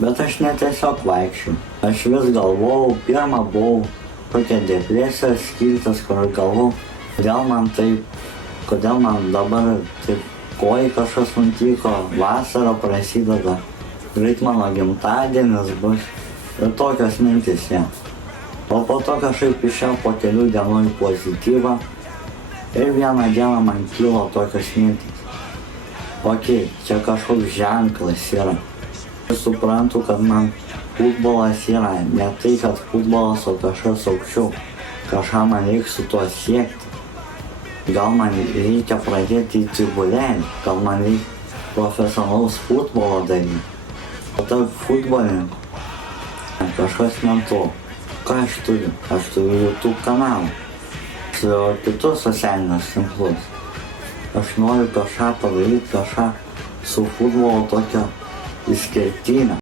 Bet aš ne tiesiog vaikščiau. Aš vis galvojau, pirmą buvau tokia depresijos skiltis, kur galvojau, kodėl man dabar taip kojai kažkas nutiko, vasara prasideda, greit mano gimtadienis bus ir tokios mintys jie. O po to kažkaip išėjau po kelių dienų į pozityvą ir vieną dieną man kilo tokios mintys. Okei, čia kažkoks ženklas yra. Ir suprantu, kad man futbolas yra ne tai, kad futbolas, o kažkas aukščiau. Kažką man reikia su tuo siekti. Gal man reikia pradėti į tibulėlį, gal man reikia profesionalaus futbolo daryti. O tarp futbolininkų kažkas ne to. Ką aš turiu? Aš turiu YouTube kanalą. Aš turiu kitus socialinius tinklus. Aš noriu kažką padaryti, kažką su futbolo tokio išskirtinio.